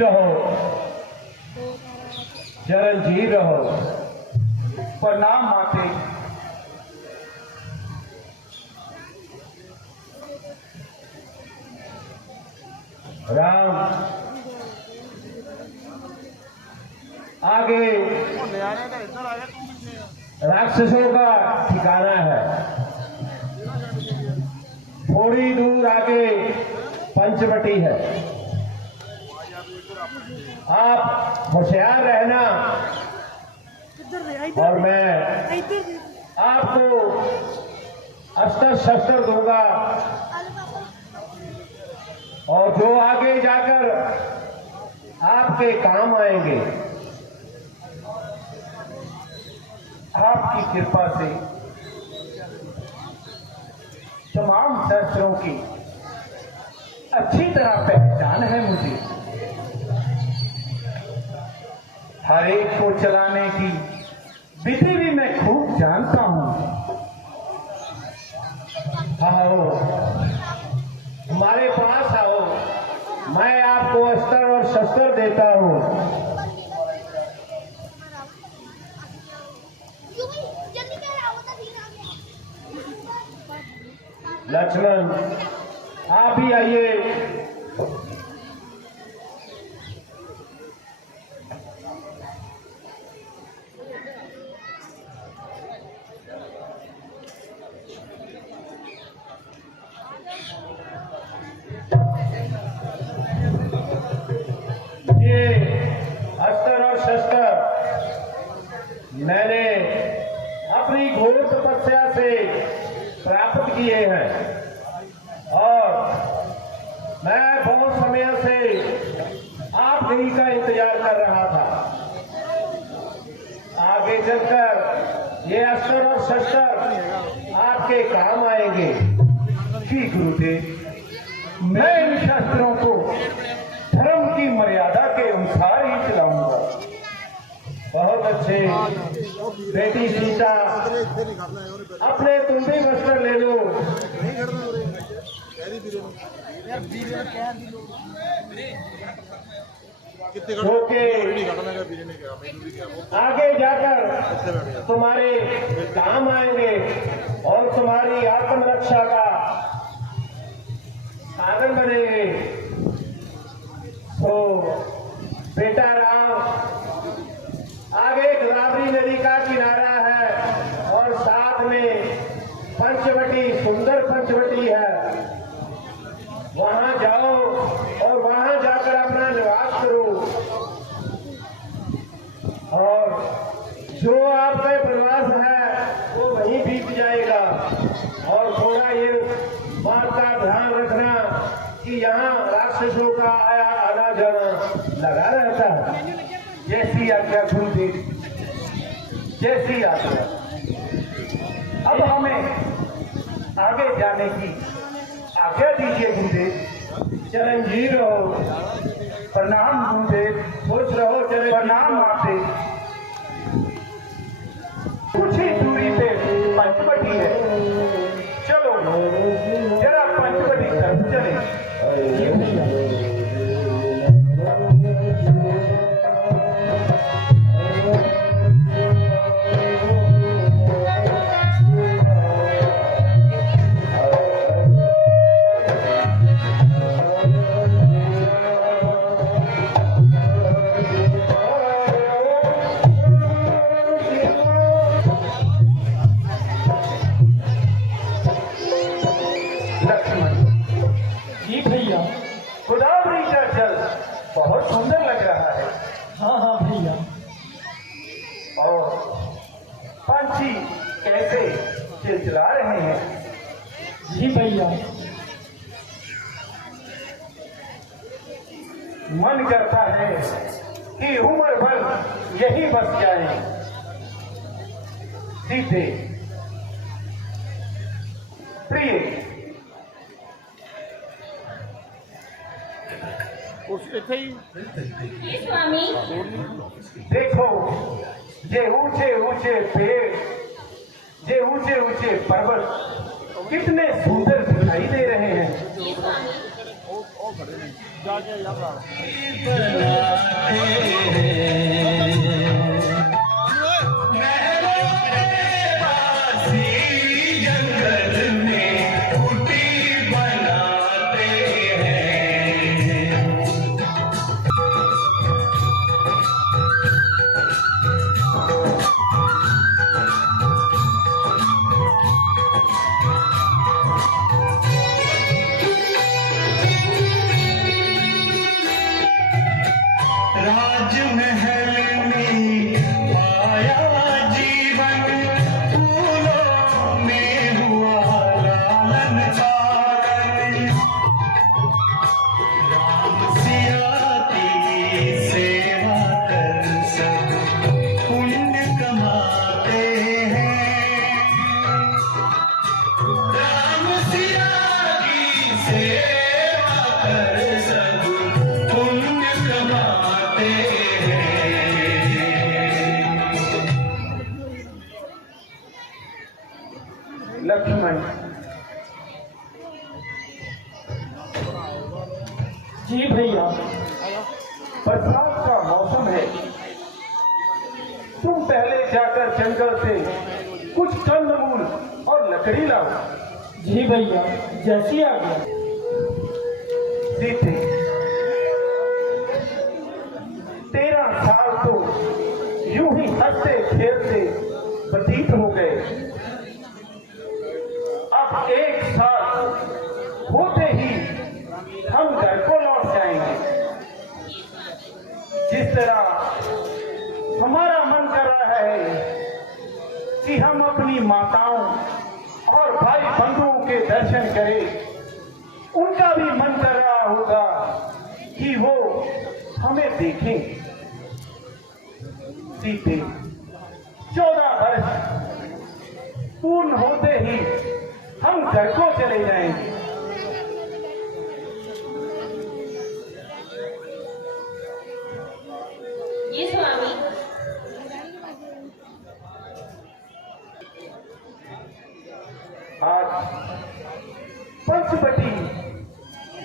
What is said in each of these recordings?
रहो, चिरंजीव रहो। प्रणाम माते। राम आगे राक्षसों का ठिकाना है, थोड़ी दूर आगे पंचवटी है। आप होशियार रहना और मैं आपको अस्त्र शस्त्र दूंगा और जो आगे जाकर आपके काम आएंगे। आपकी कृपा से तमाम शस्त्रों की अच्छी तरह पहचान है मुझे। हर एक को चलाने की विधि भी मैं खूब जानता हूं। आओ, हमारे पास आओ, मैं आपको अस्त्र और शस्त्र देता हूं। लक्ष्मण आप भी आइए। ये अस्त्र और शस्त्र मैंने अपनी घोर तपस्या से प्राप्त किए हैं और मैं बहुत समय से आप यही का इंतजार कर रहा था। आगे चलकर ये अस्त्र और शस्त्र आपके काम आएंगे। जी गुरुदेव, मैं इन शस्त्रों को धर्म की मर्यादा के अनुसार ही चलाऊंगा। बहुत अच्छे। बेटी सीता, अपने तुम भी वस्त्र ले लो। ओके, आगे जाकर तुम्हारे काम आएंगे और तुम्हारी आत्मरक्षा का साधन बनेंगे। तो बेटा राम, आगे गोदावरी नदी का किनारा है और साथ में पंचवटी, सुंदर पंचवटी है। वहां जाओ और वहां जाकर अपना निवास करो और जो आपका प्रवास है वो वहीं बीत जाएगा। और थोड़ा ये बात का ध्यान रखना कि यहाँ राक्षसों का आना जाना लगा रहता है। जैसी आज्ञा गुरुदेव, जैसी आज्ञा। अब हमें आगे जाने की आज्ञा दीजिए गुरुदेव। चिरंजीव रहो। प्रणाम गुरुदेव। खुश रहो। प्रणाम आपसे। कुछ ही दूरी पे पंचवटी है, चलो जरा पंचवटी तरफ चले। गोदावरी का जल बहुत सुंदर लग रहा है। हाँ हाँ भैया। और पंछी कैसे चिलचिला रहे हैं। जी भैया। मन करता है कि उम्र भर यही बस जाए। सीते प्रिय, स्वामी देखो ये ऊंचे ऊंचे पेड़, ये ऊंचे ऊंचे पर्वत कितने सुंदर दिखाई दे रहे हैं। स्वामी राजमहल में पाया जीवन, फूलों में हुआ लालन पालन। राम सिया की सेवा कर सब पुण्य कमाते हैं। राम सिया की सेवा कर सब पुण्य कमाते हैं। लक्ष्मण, जी भैया। बरसात का मौसम है, तुम पहले जाकर जंगल से कुछ कंदमूल और लकड़ी लाओ। जी भैया, जैसी आ गया। सीते, 13 साल तो यूं ही हंसते खेलते व्यतीत हो गए। अब 1 साल होते ही हम घर को लौट जाएंगे। जिस तरह हमारा मन कर रहा है कि हम अपनी माताओं और भाई बंधुओं के दर्शन करें, उनका भी मन कर रहा होगा कि वो हमें देखें। सीते, 14 वर्ष पूर्ण होते ही हम घर को चले जाएंगे। जी स्वामी। आज पंचवटी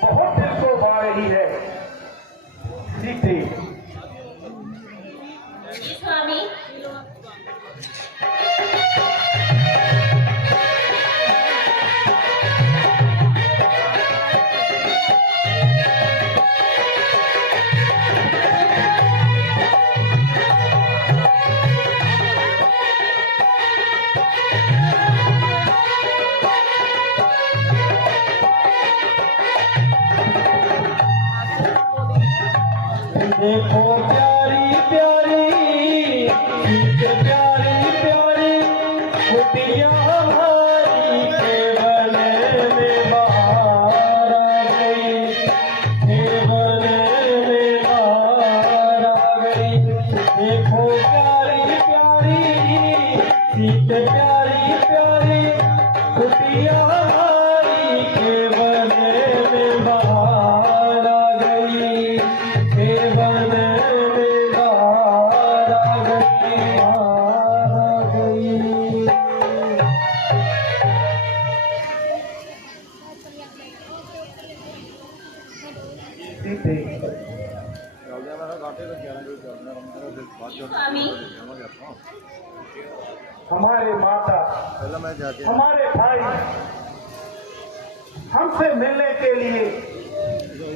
बहुत दिल को भा रही है। सीते, जी स्वामी। देखो प्यारी प्यारी सीत प्यारी प्यारी कुटिया हमारी केवल में बाहर आ गई, केवल में बाहर आ गई। देखो प्यारी प्यारी सीत प्यारी प्यारी कुटिया हमारी केवल में बाहर आ गई, केवल में बाहर आ गई, बाहर आ गई। सीते, जी स्वामी। हमारे माता, हमारे भाई हमसे मिलने के लिए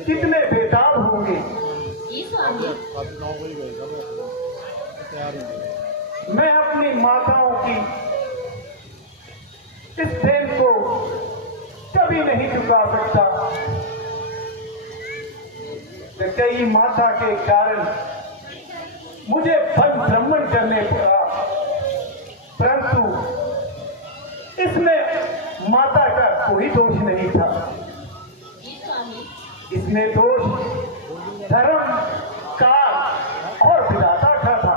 कितने बेताब होंगे। जी स्वामी। मैं अपनी माताओं की इस देन को कभी नहीं चुका सकता। कि कई माता के कारण मुझे वन भ्रमण करने पड़ा, परंतु इसमें माता का कोई दोष नहीं था। जी स्वामी। इसमें दोष धर्म, काल और विधाता का था।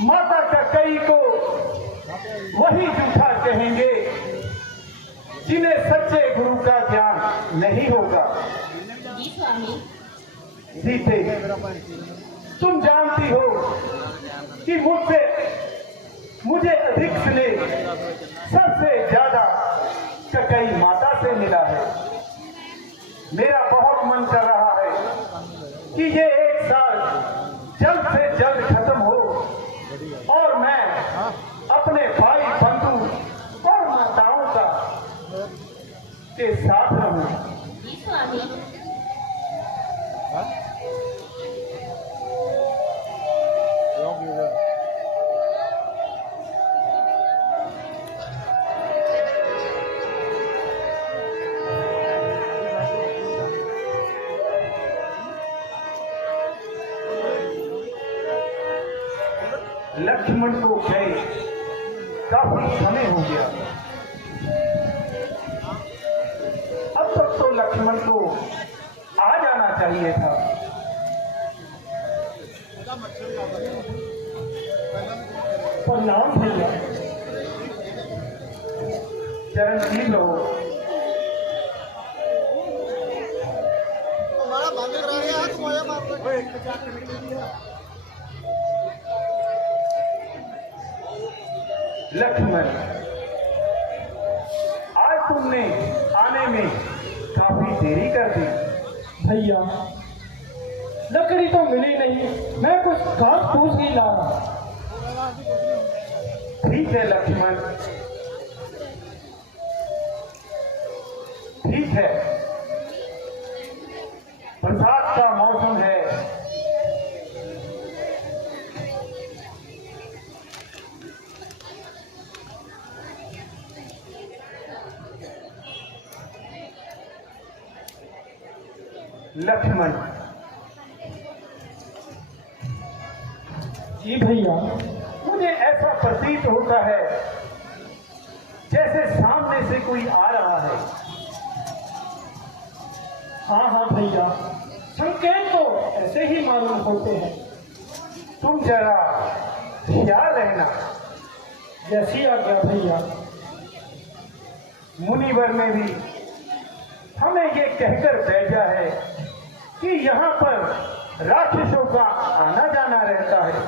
माता का कई को वही झूठा कहेंगे जिन्हें सच्चे गुरु का ज्ञान नहीं होगा। जी स्वामी। सीते, तुम जानती हो कि मुझे अधिक स्नेह सबसे ज्यादा कई माता से मिला है। मेरा बहुत मन कर रहा है कि ये 1 साल जल्द से जल्द खत्म हो और मैं अपने भाई बंधु और माताओं का के साथ रहूं। जी स्वामी। लक्ष्मण को गए काफी समय हो गया। अब तक तो लक्ष्मण को आ जाना चाहिए था। प्रणाम भैया। चरण की लो। लक्ष्मण, आज तुमने आने में काफी देरी कर दी। भैया लकड़ी तो मिली नहीं, मैं कुछ घास फूस ही ला रहा। ठीक है लक्ष्मण, ठीक है। बरसात का मौसम है, लक्ष्मण। जी भैया। मुझे ऐसा प्रतीत होता है जैसे सामने से कोई आ रहा है। हाँ हाँ भैया, संकेत तो ऐसे ही मालूम होते हैं। तुम जरा ख्याल रहना। जैसी आज्ञा भैया। मुनिवर ने भी हमें ये कहकर भेजा है कि यहाँ पर राक्षसों का आना जाना रहता है।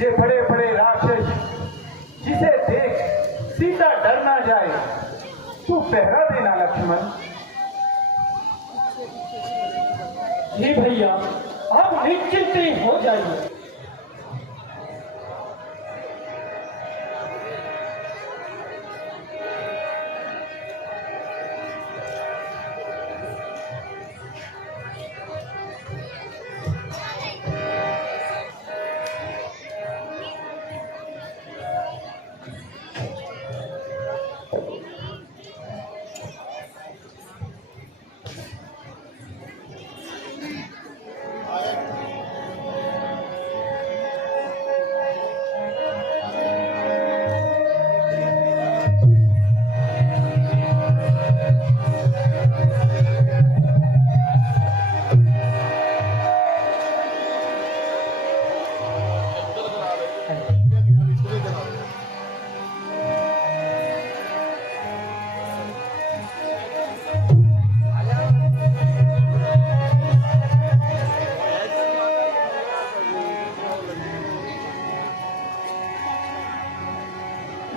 ये बड़े बड़े राक्षस जिसे देख सीता डर ना जाए, तू पहरा देना लक्ष्मण। जी भैया, आप निश्चिंत ही हो जाइए।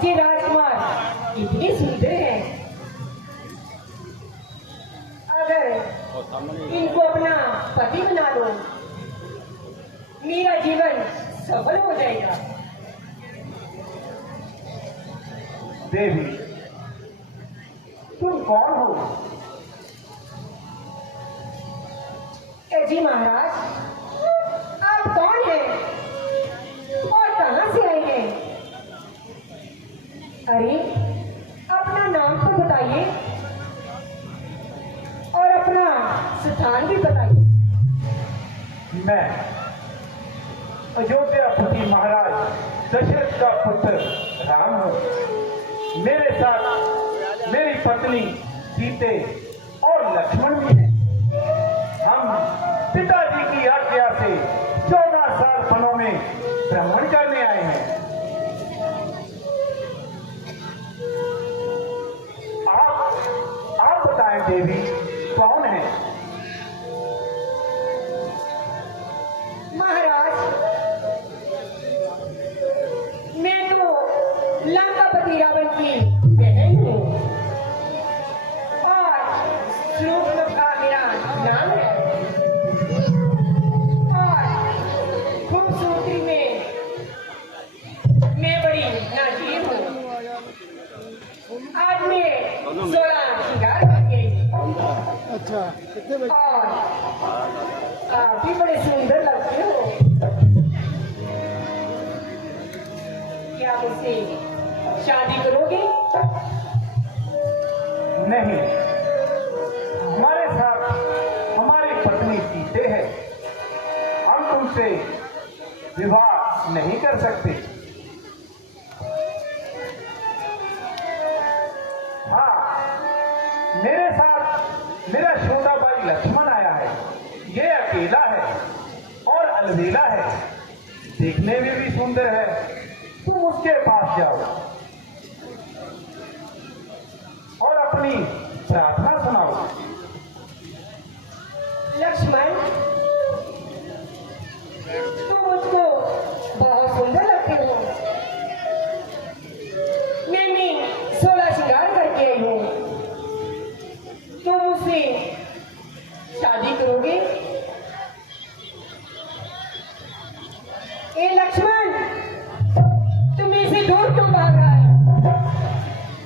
ये राजकुमार इतने सुंदर हैं। अगर इनको अपना पति बना लो, मेरा जीवन सफल हो जाएगा। देवी, तुम कौन हो? जी महाराज, आप कौन हैं और कहां से आए हैं? अरे अपना नाम तो बताइए और अपना स्थान भी बताइए। मैं अयोध्यापति महाराज दशरथ का पुत्र राम हूँ। मेरे साथ मेरी पत्नी सीते और लक्ष्मण भी हैं। हम पिताजी की आज्ञा से 14 साल वनों में भ्रमण करने आए हैं। आप बताएं देवी, कौन है? महाराज, मैं तो लंकापति रावण की बहन हूँ और श्लोक का मेरा नाम है और खूबसूरती में मैं बड़ी नाजीब हूँ। आज मैं 16 श्रृंगार बन गई। अच्छा, कितने बजे? और आप भी बड़े सुंदर लगते हो। क्या मुझसे शादी करोगे? नहीं, हमारे साथ हमारी पत्नी सीते है। उनसे विवाह नहीं कर सकते। हाँ, मेरे साथ मेरा छोटा भाई लक्ष्मण आया है। ये अकेला है और अलबेला है, देखने में भी सुंदर है। तुम उसके पास जाओ और अपनी प्रार्थना सुनाओ। लक्ष्मण, तुम मुझको बहुत सुंदर लगते हो। मैं 16 श्रृंगार करके आई हूँ। तुम मुझसे शादी करोगे? ए लक्ष्मण, तुम इसे दूर क्यों भाग रहा है?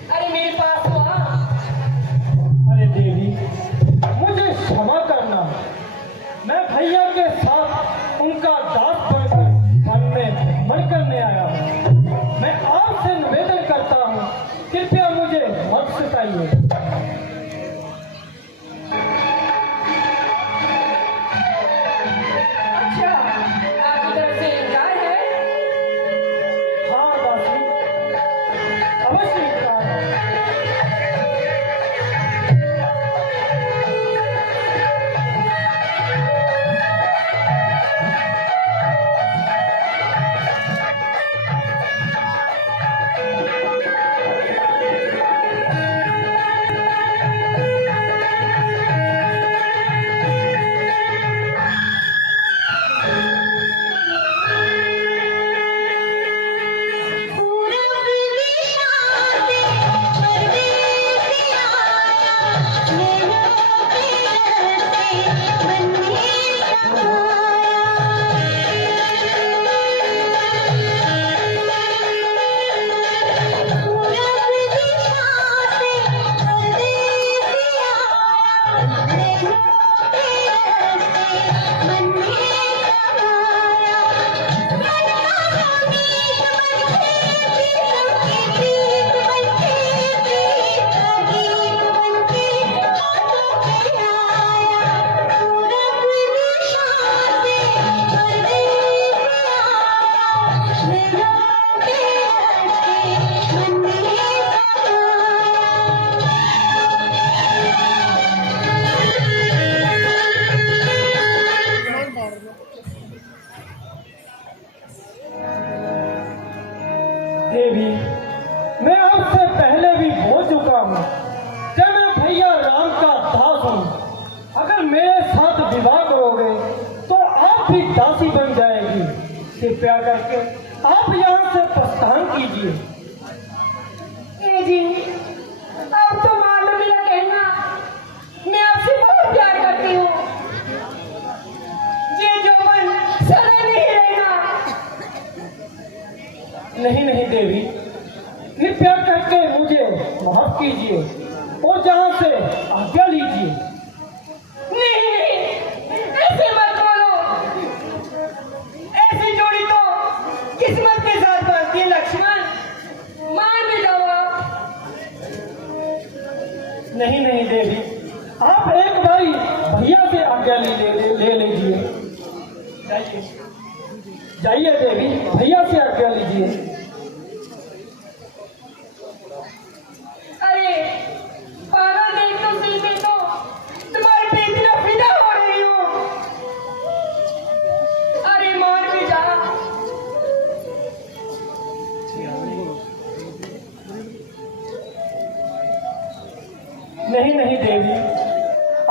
अरे मेरे पास तो आ। अरे देवी, मुझे क्षमा करना। मैं भैया के साथ उनका दास बनकर वन में मन करने आया हूँ। मैं आपसे निवेदन करता हूँ, कृपया मुझे मत सताइए। अच्छा, आपकी तरफ से इनकार है? हाँ दासी, अवश्य इनकार है। देवी, मैं आपसे पहले भी बोल चुका हूँ कि मैं भैया राम का दास हूँ। अगर मेरे साथ विवाह करोगे तो आप भी दासी बन जाएगी। कृपया करके आप यहाँ से प्रस्थान कीजिए। ए जी, अब तो मान लो मेरा कहना। मैं आपसे बहुत प्यार करती हूँ। ये जौवन सदा नहीं रहेगा। नहीं नहीं देवी, कृपया करके मुझे माफ कीजिए और जहाँ से आज्ञा लीजिए। नहीं नहीं, ऐसे मत बोलो। ऐसी जोड़ी तो किस्मत के साथ बनती है लक्ष्मण। मान भी जाओ आप। नहीं नहीं देवी, आप एक बारी भैया से आज्ञा ले लीजिए। जाइए जाइए देवी, भैया से आज्ञा लीजिए। अरे पागल, देख तो सही, मैं तो तुम्हारे पे इतना फिदा हो रही हूँ। अरे मान भी जा। नहीं नहीं देवी,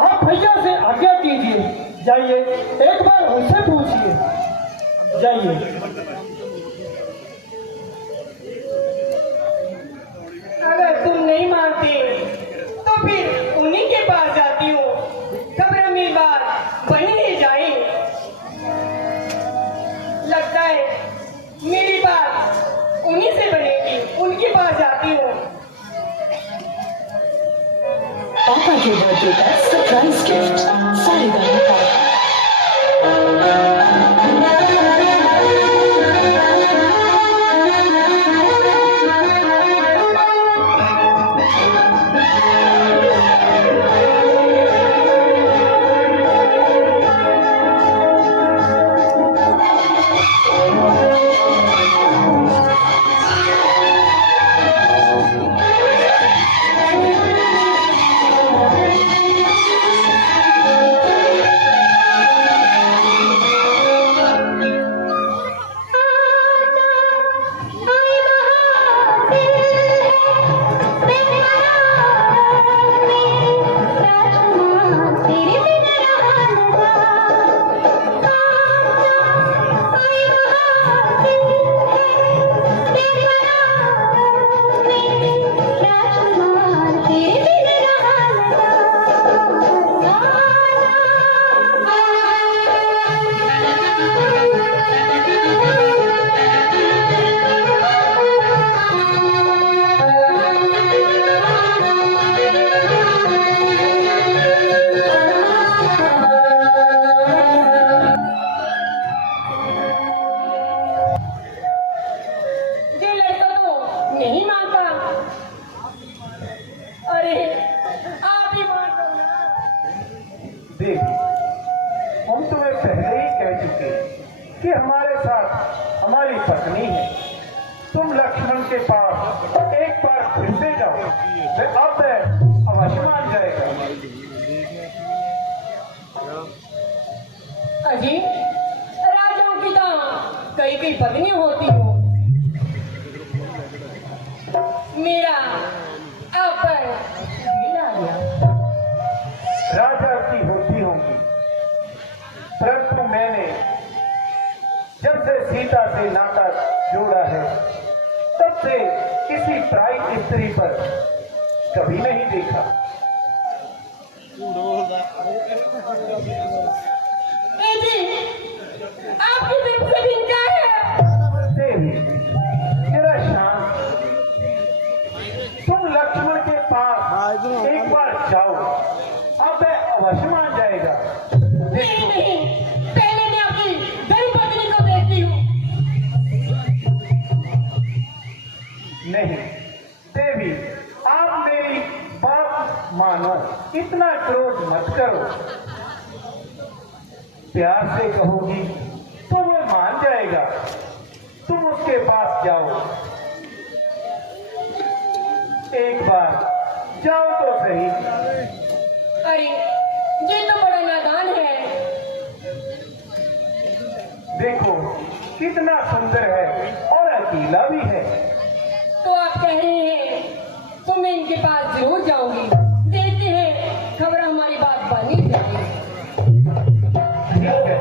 आप भैया से आज्ञा कीजिए। जाइए, एक बार उनसे पूछिए। जाइए। अगर तुम नहीं मानते तो फिर उन्हीं के पास जाती हूँ। खबर मेरी बात बनी ही जाए। लगता है मेरी बात उन्हीं से बनेगी। उनके पास जाती हूँ। पापा के बर्थडे का सरप्राइज गिफ्ट सारेगामा का। देवी, हम तुम्हें पहले ही कह चुके कि हमारे साथ हमारी पत्नी है। तुम लक्ष्मण के पास एक बार फिर से जाओ, वह अब अवश्य मान जाएगा। अजी, राजाओं की तो कई कई पत्नियां होती हो। मेरा आप पर दिल आ गया। राजा की होती होंगी, परंतु मैंने जब से सीता से नाता जोड़ा है तब से किसी पराई स्त्री पर कभी नहीं देखा। ए जी, आपकी तरफ से भी इनकार है। देवी, तेरा शांत, तुम लक्ष्मण के पास एक बार जाओ, अब वह अवश्य मान जाएगा। नहीं नहीं, पहले मैं आपकी धर्मपत्नी को देखती हूँ। नहीं देवी, आप मेरी बात मानो, इतना क्रोध मत करो। प्यार से कहोगी तो वो मान जाएगा। तुम उसके पास जाओ, एक बार जाओ तो सही। अरे, ये तो बड़ा नादान है। देखो कितना सुंदर है और अकेला भी है। तो आप कह रहे हैं तो मैं इनके पास जरूर जाऊंगी। देखते हैं खबर हमारी बात बनी जाएगी। ठीक है।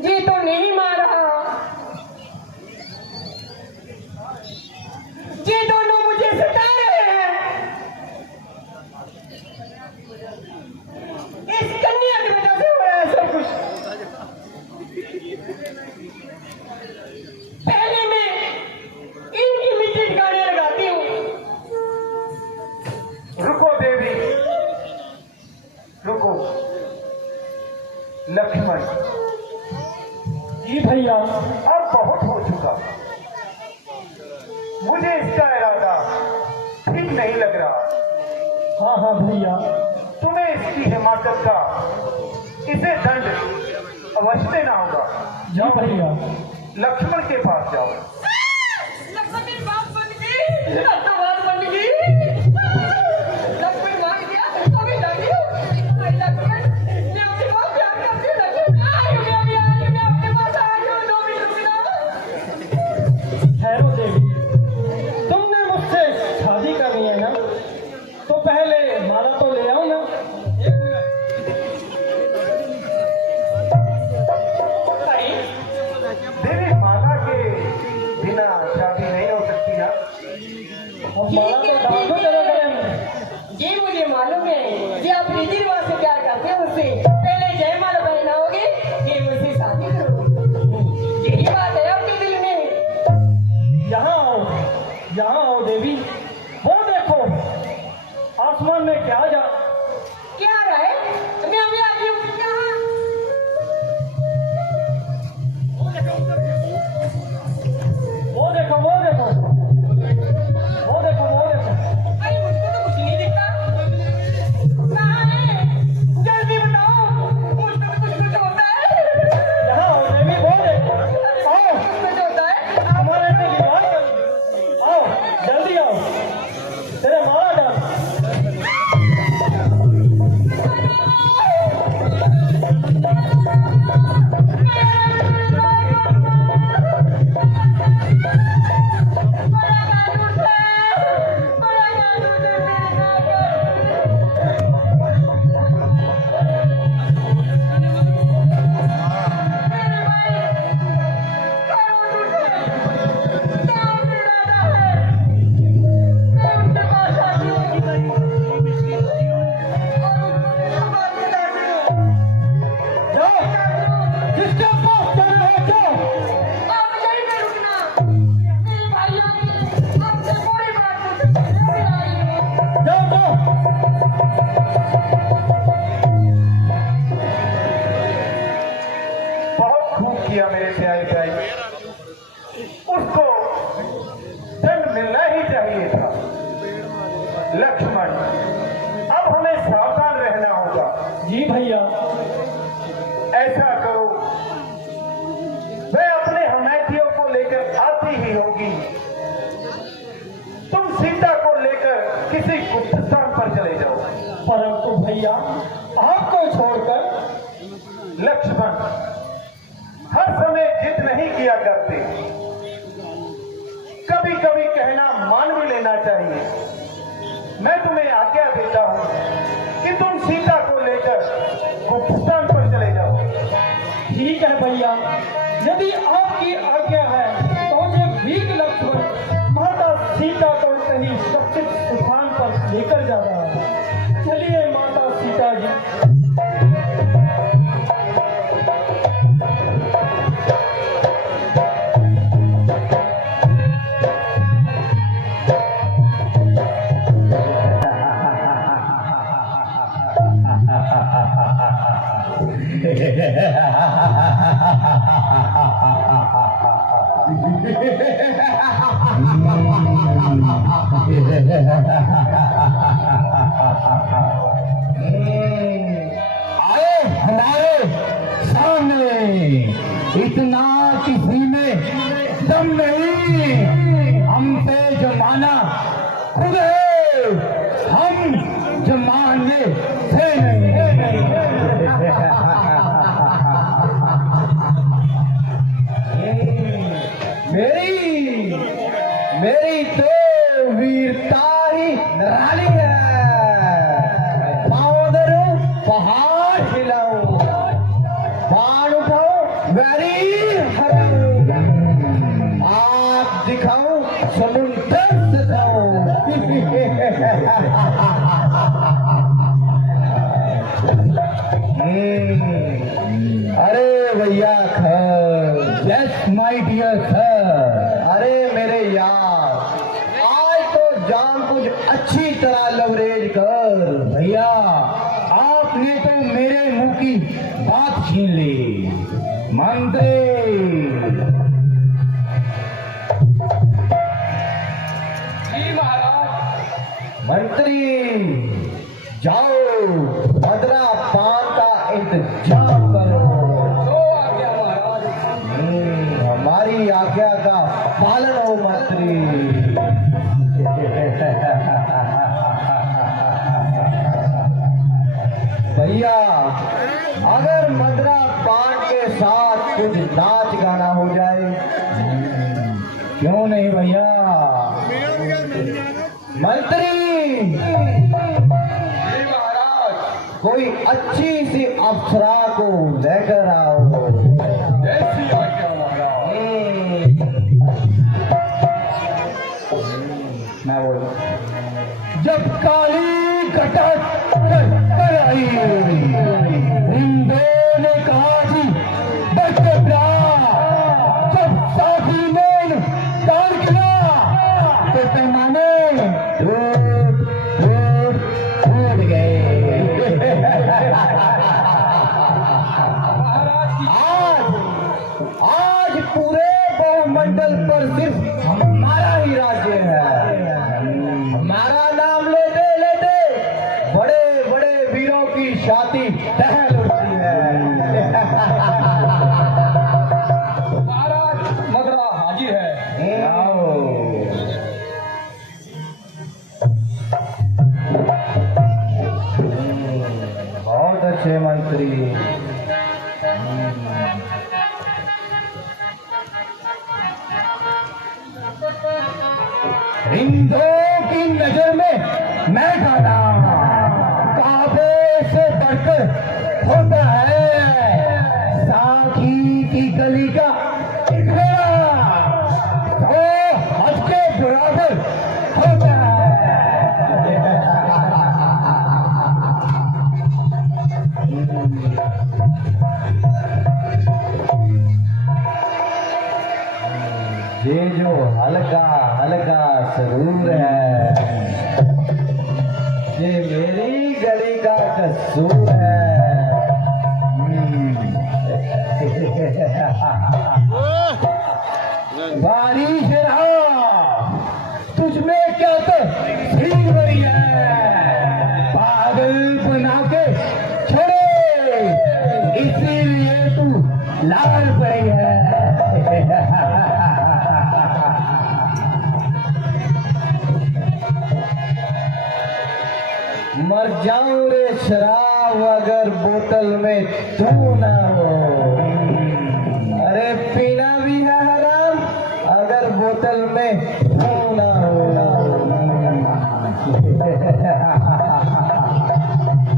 ये तो नहीं मारा। ये दोनों मुझे सता रहे हैं। इस कन्या की वजह से हो रहा है सब कुछ। पहले मैं इनकी मिट्टी ठिकाने लगाती हूँ। रुको देवी, रुको। लक्ष्मण, जी भैया। अब बहुत हो चुका। मुझे इसका इरादा ठीक नहीं लग रहा। हाँ हाँ भैया। तुम्हें इसकी हिमाकत का इसे दंड अवश्य देना होगा। जी भैया। लक्ष्मण के पास जाओ। लक्ष्मण मेरी बात बन गई। तो बात बन गई। लक्ष्मण मान गया। अभी लगी लक्ष्मण, मैं अपनी बात प्यार करती हूँ। लक्ष्मण मैं अपने पास आ गई हूँ। 2 मिनट रुकना। ठहरो देवी, तुमने मुझसे शादी करनी है ना, तो पहले माला तो ले आओ ना। देवी, माला के बिना शादी नहीं हो सकती ना। और माला तो डाल दो जरा गले में। ये मुझे मालूम है। ये आप रीति रिवाज से प्यार करते हैं मुझसे। पहले जयमाला पहनाओगे, ये मुझसे शादी करोगे। यही बात है आपके दिल में। यहाँ आओ देवी। वो देखो आसमान में क्या जा क्या रहा है? मैं अभी आती हूँ। कहाँ? वो देखो। अरे मुझको तो कुछ नहीं दिखता। कहाँ है? जल्दी बताओ। मुझको भी कुछ होता है। यहाँ आओ देवी, वो देखो। आओ, कुछ होता है। हमारे से विवाह कर। आओ। तुम सीता को लेकर किसी गुप्त स्थान पर चले जाओ। परंतु भैया आपको छोड़कर लक्ष्मण हर समय जिद नहीं किया करते, कभी कभी कहना मान भी लेना चाहिए। मैं तुम्हें आज्ञा देता हूं कि तुम सीता को लेकर गुप्त स्थान पर चले जाओ। ठीक है भैया, यदि आपकी आज्ञा है तो मुझे वीर लक्ष्मण माता सीता को कहीं सुरक्षित स्थान पर लेकर जा रहा है। चलिए माता सीता जी। आए हमारे सामने, इतना किसी में दम नहीं, हम पे जमाना खुद है, हम जमाने से नहीं। मेरी तो वीरता ही निराली है। पाँव धरो पहाड़ हिलाऊं, बाण उठाओ वैरी हराऊं, आग दिखाऊं समुद्र सजाऊं। अरे भैया खर, यस माय डियर सर। अरे मेरे यार, आज तो जान कुछ अच्छी तरह लवरेज कर। भैया आपने तो मेरे मुंह की बात छीन ली। मंत्री जी महाराज। मंत्री जाओ, मदरा पान का इंतजाम करो। आज्ञा महाराज। हमारी आज्ञा का पालन हो मंत्री। भैया अगर मदरा पान के साथ कुछ नाच गाना हो जाए, क्यों नहीं भैया? मंत्री कोई अच्छी सी अप्सरा को लेकर आओ। ऐसी आज्ञा महाराज। मैं बोलूं, जब काली कटक कर आई, हिंदे ने कहा जी बच जा, जब साथी ने कान किया तो पैमाने टूट टूट टूट गए। आज पूरे बहुमंडल पर सिर्फ हमारा ही राज्य है। हमारा नाम लेते लेते बड़े बड़े वीरों की छाती दहल उठती है। महाराज मदरा हाजिर है। आओ। बहुत अच्छे मंत्री। हिंदुओं की नजर में मैं खाना काबे से बढ़कर होता है। साखी की गली का इकरा तो हज के बराबर होता है। ये जो हल्का हल्का सरूर है, ये मेरी गली का कसूर है। बारिश तुझ में क्या तो सीख रही है, पागल बना के छोड़े, इसीलिए तू लाल पड़ी है। मर जाऊं रे शराब अगर बोतल में तू ना हो। अरे पीना भी है हराम अगर बोतल में तू ना हो।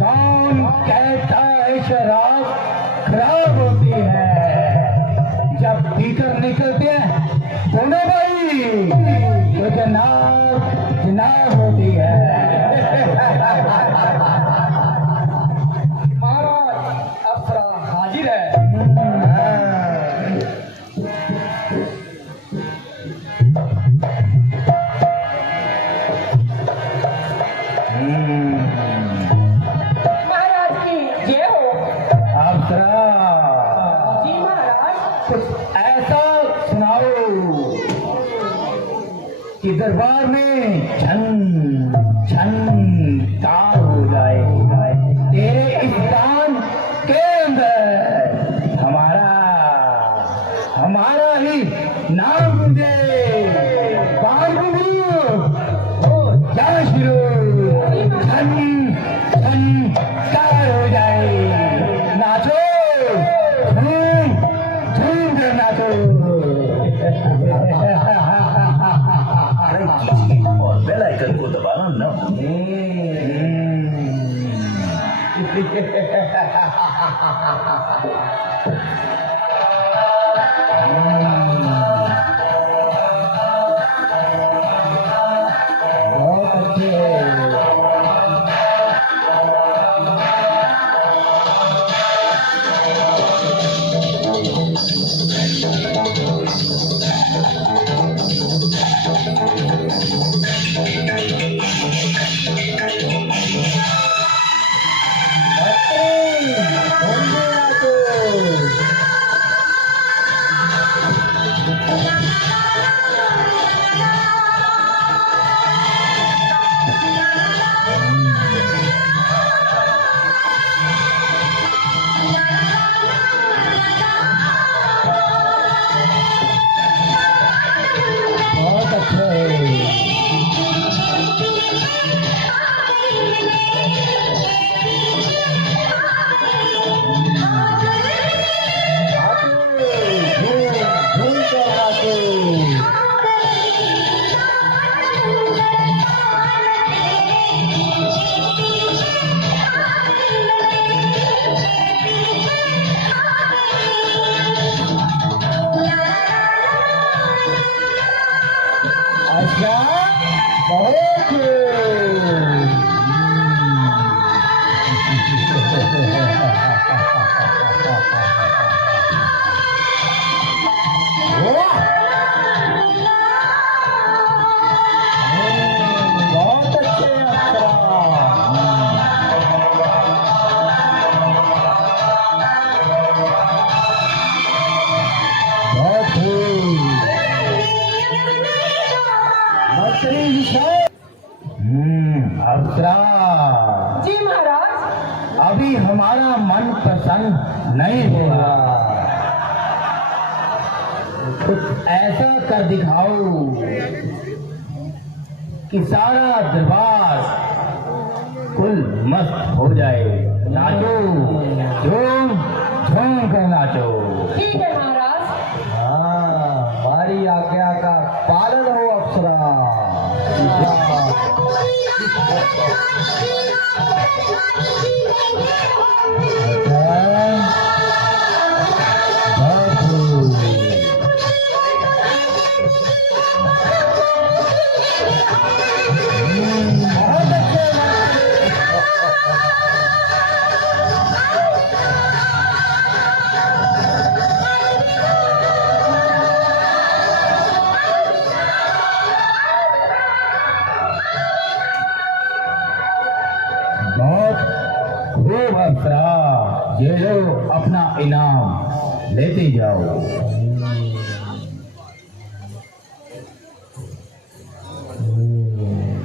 कौन कहता है शराब खराब होती है? जब पीकर निकलते हैं दोनों भाई तो जनाब जनाब होती है। महाराज अप्सरा हाजिर है। महाराज की जय हो। अप्सरा जी महाराज। कुछ ऐसा सुनाओ कि दरबार में छन छन तार हो जाए। तेरे इस दान के अंदर हमारा ही नाम गूंजे। बाल हो जा शुरू छन छन तार हो जाए। नाचो झूम झूम कर नाचो। और बेल आइकन को दबाना न बहुत अच्छे। बहुत अच्छे। अच्छा बहुत बहुत अच्छे अप्सरा। जी महाराज। अभी हमारा मन पसंद नहीं हुआ। कुछ ऐसा कर दिखाओ कि सारा दरबार कुल मस्त हो जाए। नाचो झूम झूम कर नाचो। ठीक है महाराज। हाँ हमारी आज्ञा का पालन हो अप्सरा। खूब अप्सरा, ये लो अपना इनाम लेते जाओ।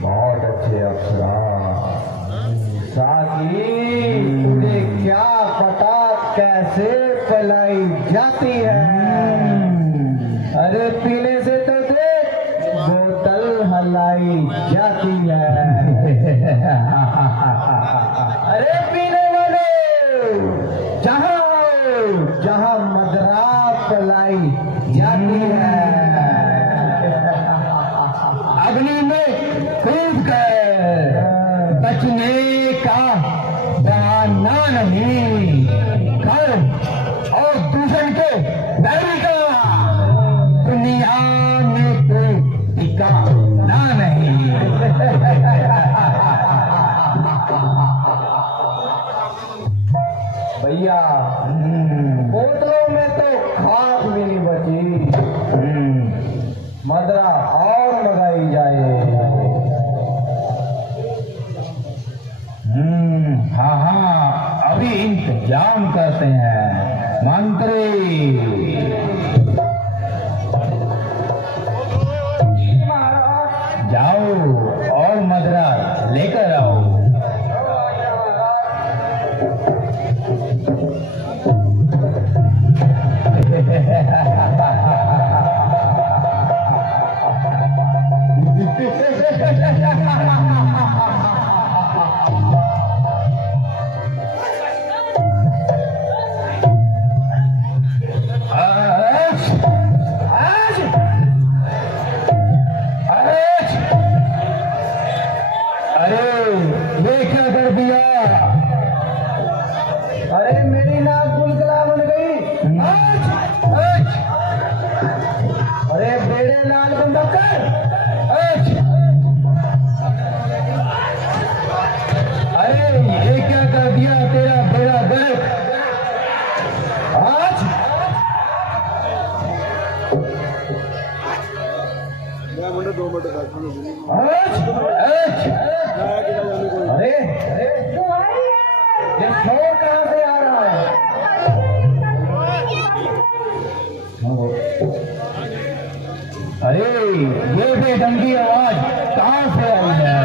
बहुत अच्छे अप्सरा। साकी तुझे क्या पता कैसे पिलाई जाती है। अरे पीने से तो देख बोतल मलाई जाती है। अरे पीने वाले जहाँ जहाँ मदरा पिलाई जाती है, अग्नि में कूद कर बचने का बहाना नहीं, कर और दूषण के बैरी का दुनिया में कोई ठिकाना नहीं। भैया बोतलों में तो खाक भी नहीं बची, मदरा और लगाई जाए। हाँ हाँ, अभी इंतजाम करते हैं मंत्री। जाओ और मदरा लेकर आओ। अरे ये क्या कर दिया? अरे मेरी नाक गुलगुला बन गई। अरे बेड़े लाल बंदकर, अरे ये क्या कर दिया? तेरा बेड़ा गर्क आज। अरे ये शोर कहाँ से आ रहा है? अरे ये बेढंगी आवाज कहाँ से आई है?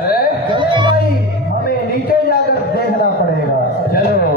अरे चलो भाई, हमें नीचे जाकर देखना पड़ेगा। चलो।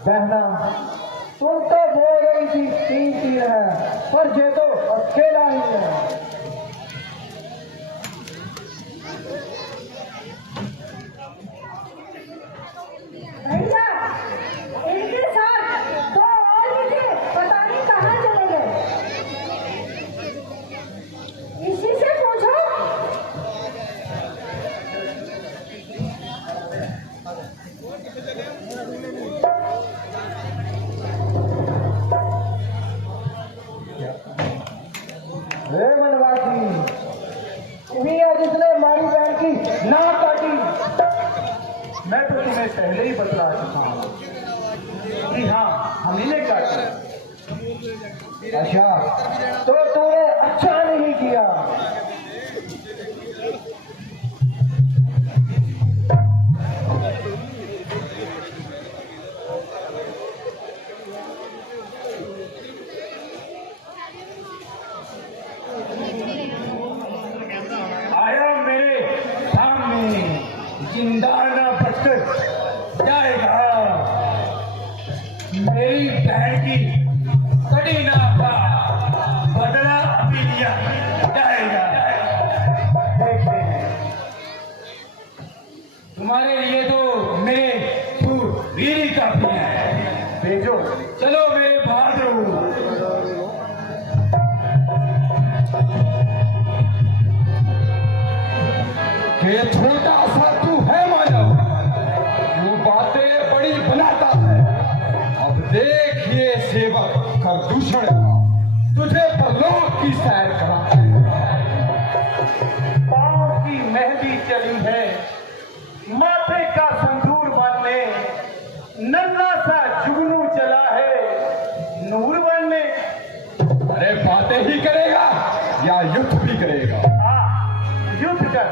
बहना तुम तो बोल रही थी 3-3 है, पर ये तो अकेला ही है। भैया इनके साथ 2 और भी थे, पता नहीं कहाँ चले गए। इसी से पूछो। हे वनवासी, तुम्ही है जिसने हमारी बहन की नाक काटी। मैं तो तुम्हें पहले ही बतला चुका हूँ कि हाँ हम इन्हें काटे। अच्छा, तो तूने अच्छा नहीं किया। आया मेरे सामने जिंदा ना बचकर जाएगा। मेरी बहन की कड़ी ना का बदला अभी लिया जाएगा। देखते हैं, तुम्हारे लिए तो मेरे सूर वीरी काफी है। भेजो, चलो मेरे बहादुर। ये छोटा सा तू है मानव, वो बातें बड़ी बनाता है। अब देख ये सेवक कर दूषण का, तुझे परलोक की सैर कराता है। पाँव की मेहंदी चली है, माथे का संदूर बनने, नन्हा सा जुगनू चला है नूर बनने। अरे बातें ही करेगा या युद्ध भी करेगा? युद्ध कर।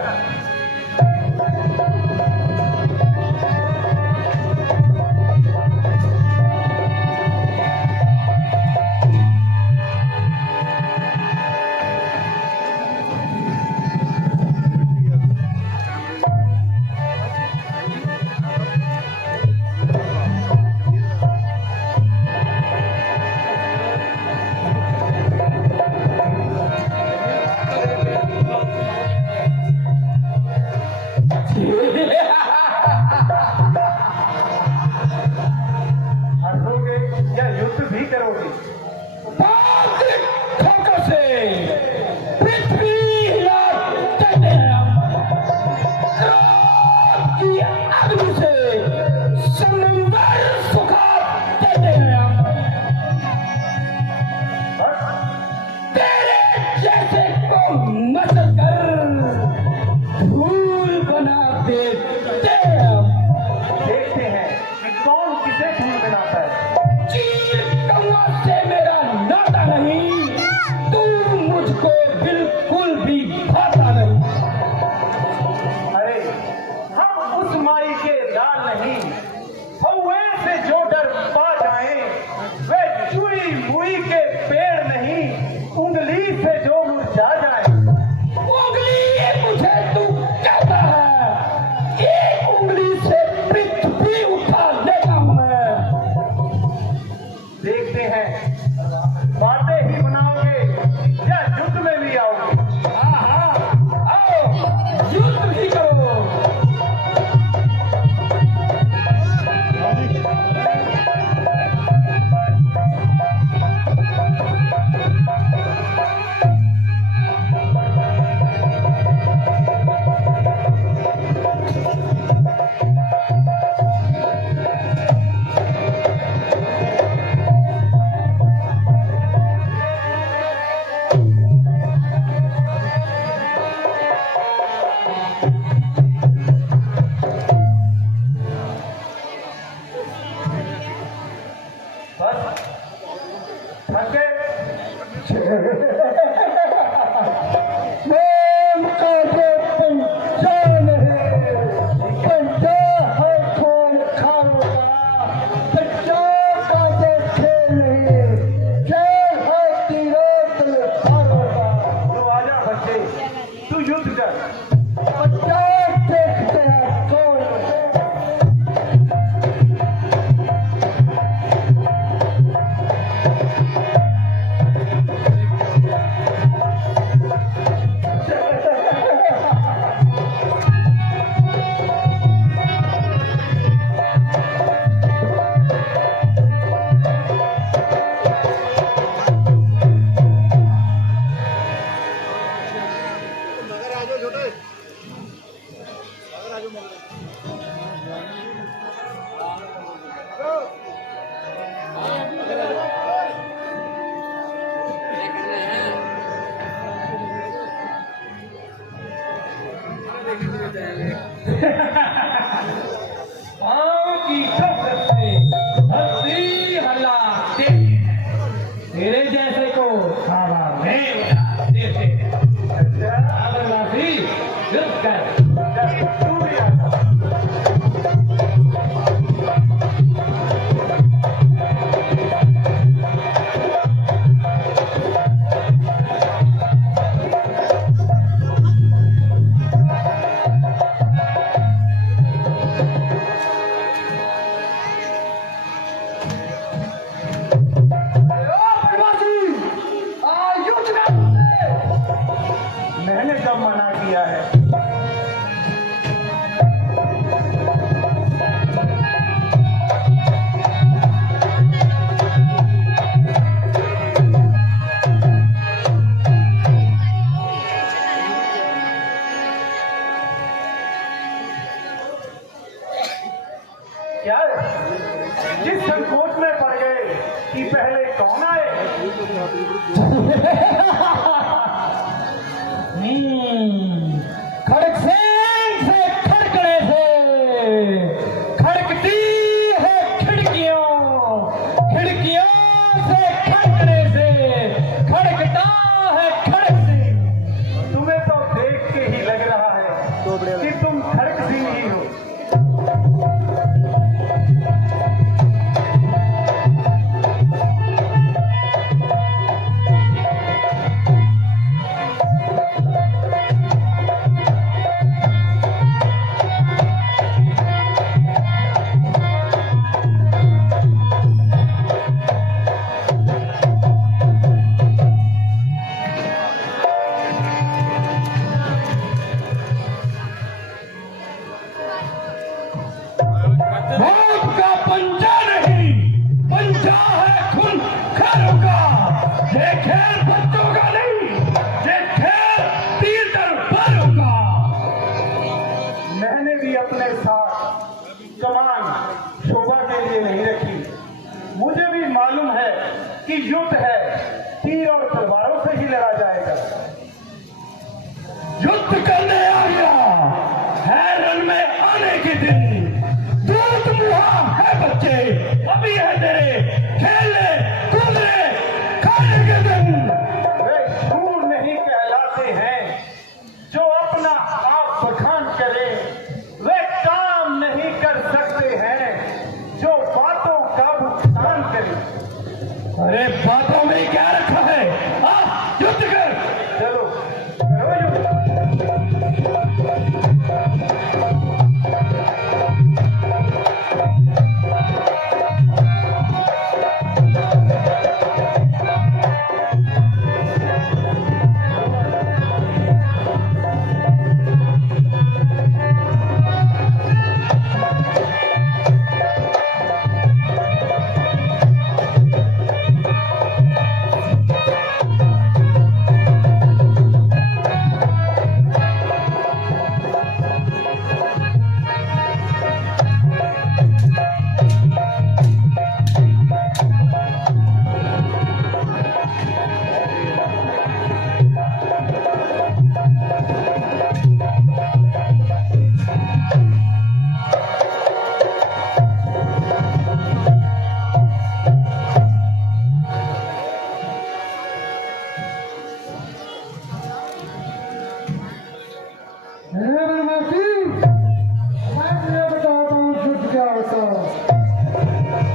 हंसोगे या युद्ध भी करोगे? ठोकर से पृथ्वी हिला देते हैं हम। क्रोध की अग्नि से समुंदर सुखा देते हैं हम। तेरे जैसे को मसल कर धूल बना देते हैं हम। देखते हैं कि कौन किसे धूल बनाता है। चील कौवा से मेरा नाता नहीं, तू मुझको बिल्कुल भी भाता नहीं। अरे हम उस माई के लाल नहीं, हौवे से जो डर पा जाए, वे चुई मुई के पेड़ नहीं, उंगली से जो मुरझा जाए। उंगली मुझे तू कहता है, एक उंगली से पृथ्वी उठा लेता हूं मैं। देखते हैं बातें ही बनाओगे या युद्ध में भी आओगे? आओ युद्ध भी करो। बस थक गए? प्रेम का जो पंचान है, पंचा है खून खारूंगा। बच्चा का जो खेल है, खेल है तीरों खारूंगा। तो आजा बच्चे, तू युद्ध कर। बच्चा देखते हैं कौन पाँव की कसरत से हंसी हल्ला तेरे जैसे को हवा में उड़ा देते हैं। आदिवासी रुक कर तू भी आ जा। मैंने कब मना किया है? क्या जिस संकोच में पड़ गए कि पहले कौन आए? खड़क से खड़कने से खड़कती है खिड़कियों, खिड़कियों से खड़कने से खड़कता है खड़क से। तुम्हें तो देख के ही लग रहा है कि तुम खड़क सिंह ही हो। मौत का पंजा नहीं, पंजा है खून खैरों का। ये खेल बच्चों का नहीं, ये खेल तीर तलवारों का। मैंने भी अपने साथ कमान शोभा के लिए नहीं रखी। मुझे भी मालूम है कि युद्ध है, तीर और तलवारों से ही लड़ा जाएगा। युद्ध करने आ गया है रण में आने के दिन। दूध मुहा है बच्चे, अभी है तेरे खेलने कूदने खाने के दिन। वे शूर नहीं कहलाते हैं जो अपना आप बखान करे। वे काम नहीं कर सकते हैं जो बातों का भुगतान करे। अरे बातों में क्या रखा है? युद्ध कर। चलो करो युद्ध।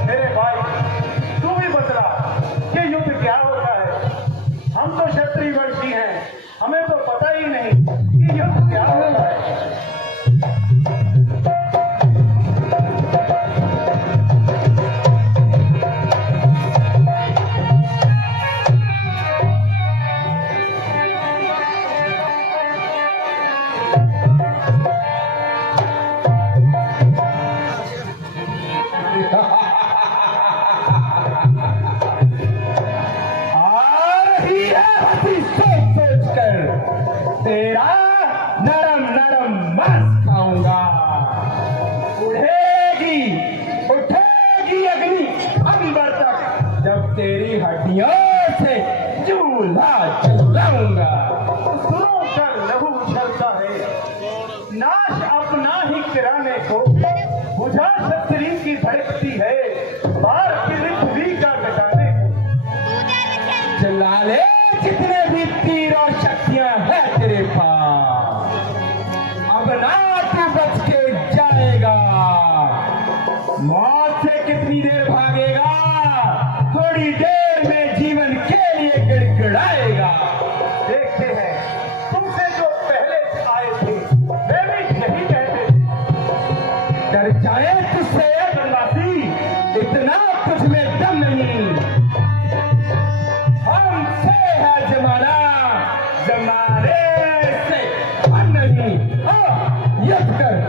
मेरे भाई तू भी बतला कि युद्ध क्या होता है। हम तो क्षत्रिय वंशी हैं, हमें तो पता ही नहीं कि युद्ध क्या होता है। नरम मांस खाऊंगा। उठेगी अग्नि अंबर तक जब तेरी हड्डियों से चूल्हा जलाऊंगा। सुनो कर लहू उछलता है, नाश अपना ही किराने को, बुझा छतरी की धड़कती है, बार पृथ्वी का घटाने को। चला ले जितने भी तीर और शक्तियां हैं तेरे पास, अब ना तू बच के जाएगा। मौत से कितनी देर भागेगा, थोड़ी देर में जीवन के लिए गिड़गिड़ाएगा। देखते हैं तुमसे जो पहले आए थे, वे भी यही कहते थे। डर जाए तुझसे बनवासी, इतना तुझ में दम नहीं। हमसे है जमाना, जमाने से हम नहीं। युद्ध कर।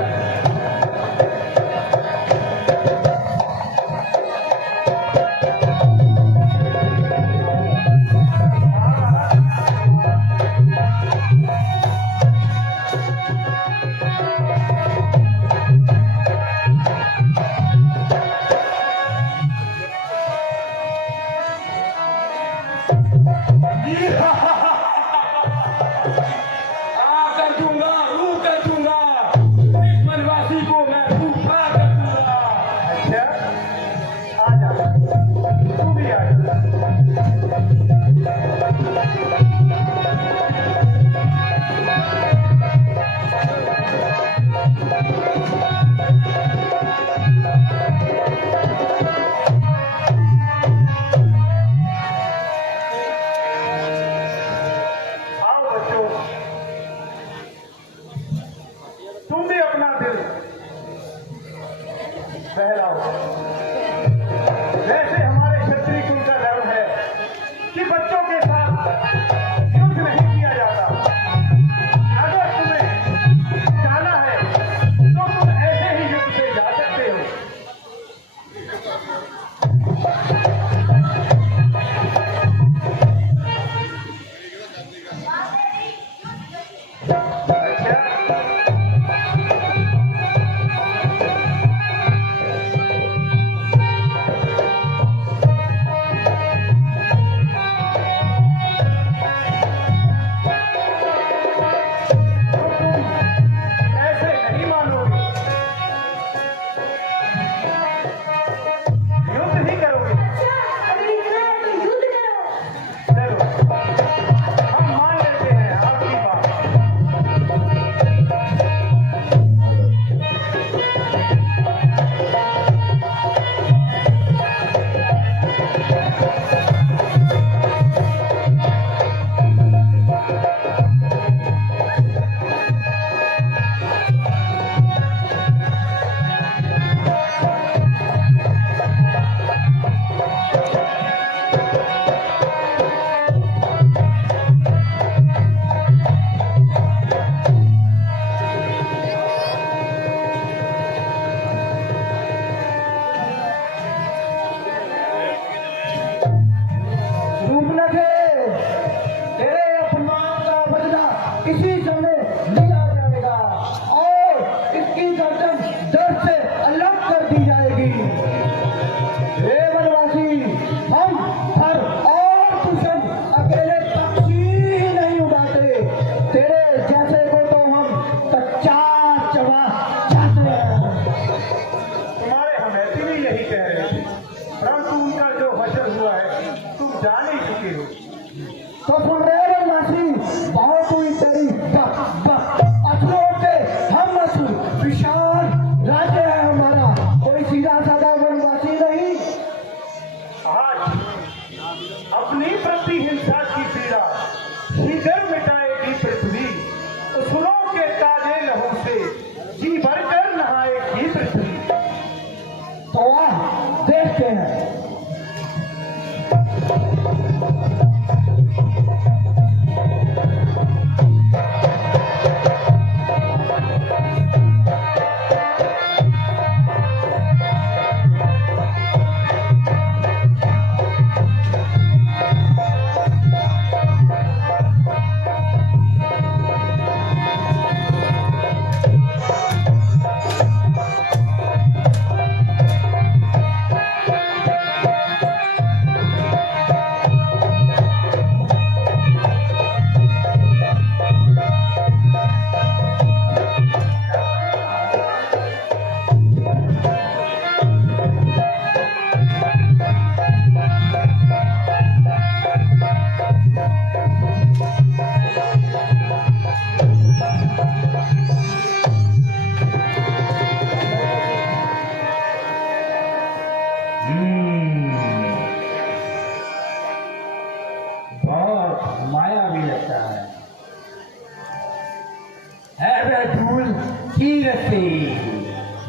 धूल की रस्सी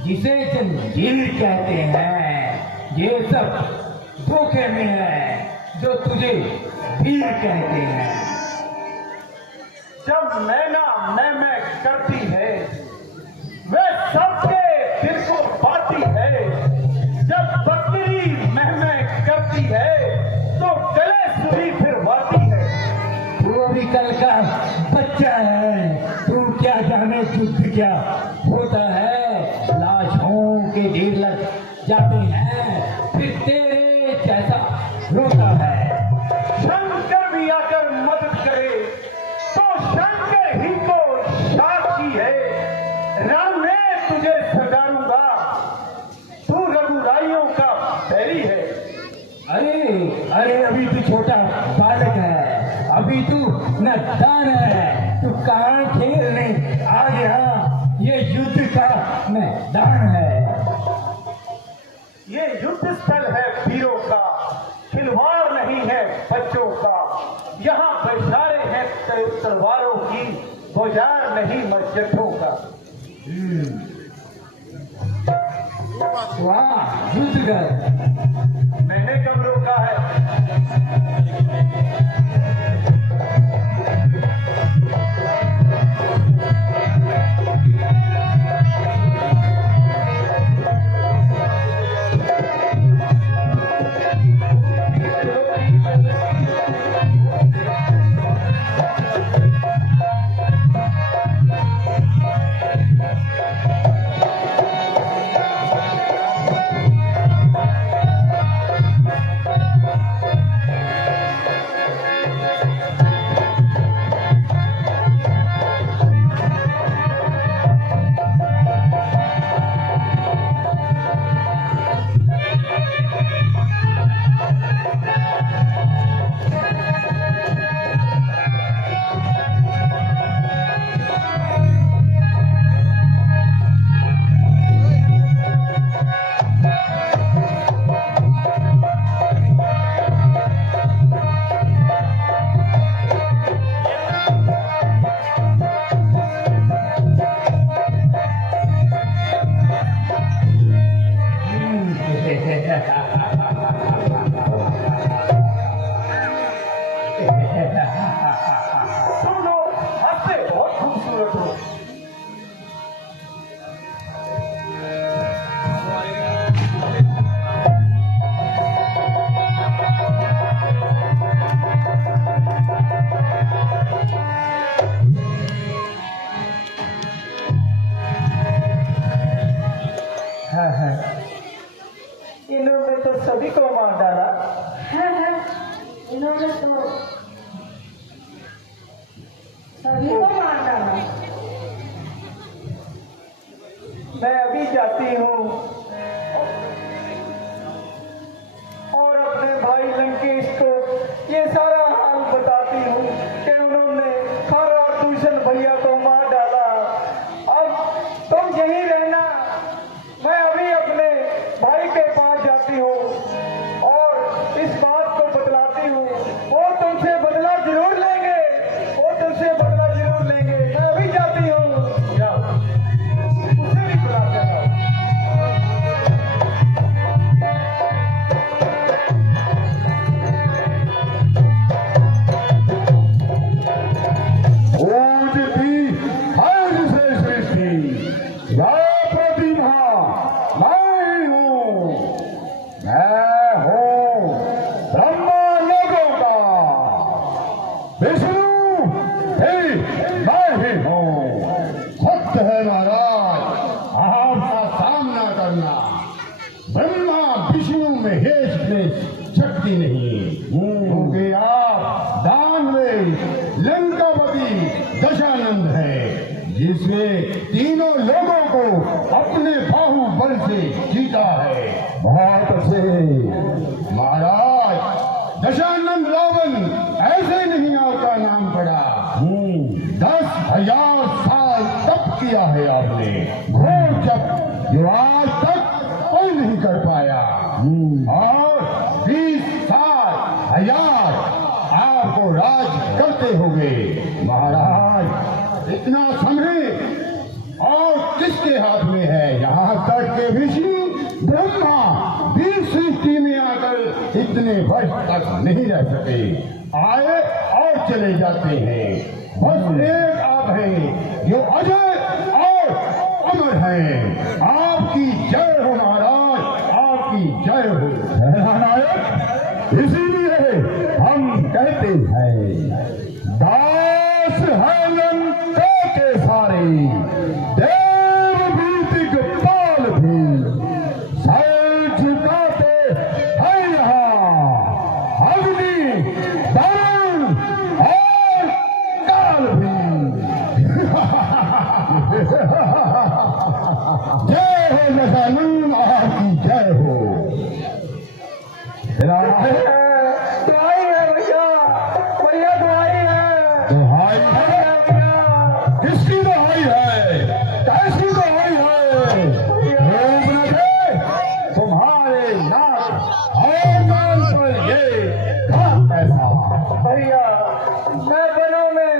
जिसे जंजीर कहते हैं, ये सब धोखे में है जो तुझे भीड़ कहते हैं। जब मैना मैं करती है, वह सबके दिल को बाती है। जब बकरी मैं करती है, तो गले सुई फिर वाती है। तू अभी कल का बच्चा है, तू क्या जाने युद्ध क्या होता है। लाशों के ढेर लग जाते हैं, फिर तेरे जैसा रोता है। शंकर भी आकर मदद करे तो शंकर ही को साक्षी है। राम मैं तुझे सगारूंगा, तू रघुराइयों का बैरी है। अरे अभी तू छोटा बालक है, अभी तू नादान है, तू कहाँ खेलने आ गया। ये युद्ध का मैदान है। ये युद्ध स्थल है वीरों का, खिलवाड़ नहीं है बच्चों का। यहाँ बैसारे हैं तलवारों की, बाजार नहीं मस्जिदों का। वाह युद्ध कर। मैंने कब रोका है? तुम लोग हंसते बहुत खूबसूरत हो। इन्होंने तो सभी को मार डाला। इन्होंने तो सभी को मार डाला। मैं अभी जाती हूँ और अपने भाई लंकेश को ये सारा हाल बताती हूँ कि उन्होंने खर और दूषण भैया को मार डाला। अब तुम यहीं रहना, मैं अभी अपने भाई के पास जाती हूँ और इस बात को बतलाती हूँ। वो तुमसे बदला जरूर लेंगे, वो तुमसे बदला जरूर लेंगे। मैं अभी जाती हूँ। जाओ, उसे भी बुला कर आओ। ऊंचती हर से सृष्टि या प्रतिभा मैं हूँ, मैं हूँ ब्रह्मा लोगों का, विष्णु भी मैं ही हूँ। सत्य है महाराज, आपका सामना करना ब्रह्मा विष्णु में हेष शक्ति नहीं, क्योंकि आप दानव लंकापति दशानंद है, जिसमें तीनों लोगों को अपने बाहुबल से जीता है। बहुत अच्छे महाराज, दशानंद रावण ऐसे नहीं आपका नाम पड़ा। 10,000 साल तप किया है आपने, घोर जप जो आज तक कोई नहीं कर पाया। और 20 साल 1000 आपको राज करते होंगे। महाराज इतना समय किसके हाथ में है। यहाँ तक के विष्णु ब्रह्मा भी सृष्टि में आकर इतने वर्ष तक नहीं रह सके, आए और चले जाते हैं। बस एक आप हैं जो अजय और अमर हैं। आपकी जय हो महाराज, आपकी जय हो। नायक, इसीलिए हम कहते हैं दास है लंका के सारे, देव भी दिग्पाल भी सर झुकाते हैं यहाँ। अग्नि, वरुण और काल भी। जय हो गजानन, आपकी जय हो। दुहाई है भैया, भैया दुहाई है। दुहाई है? किसकी दुहाई है? कैसी दुहाई है? रूप न दे तुम्हारे नाक और गाल पर ये घाव कैसा? भैया मैं वनों में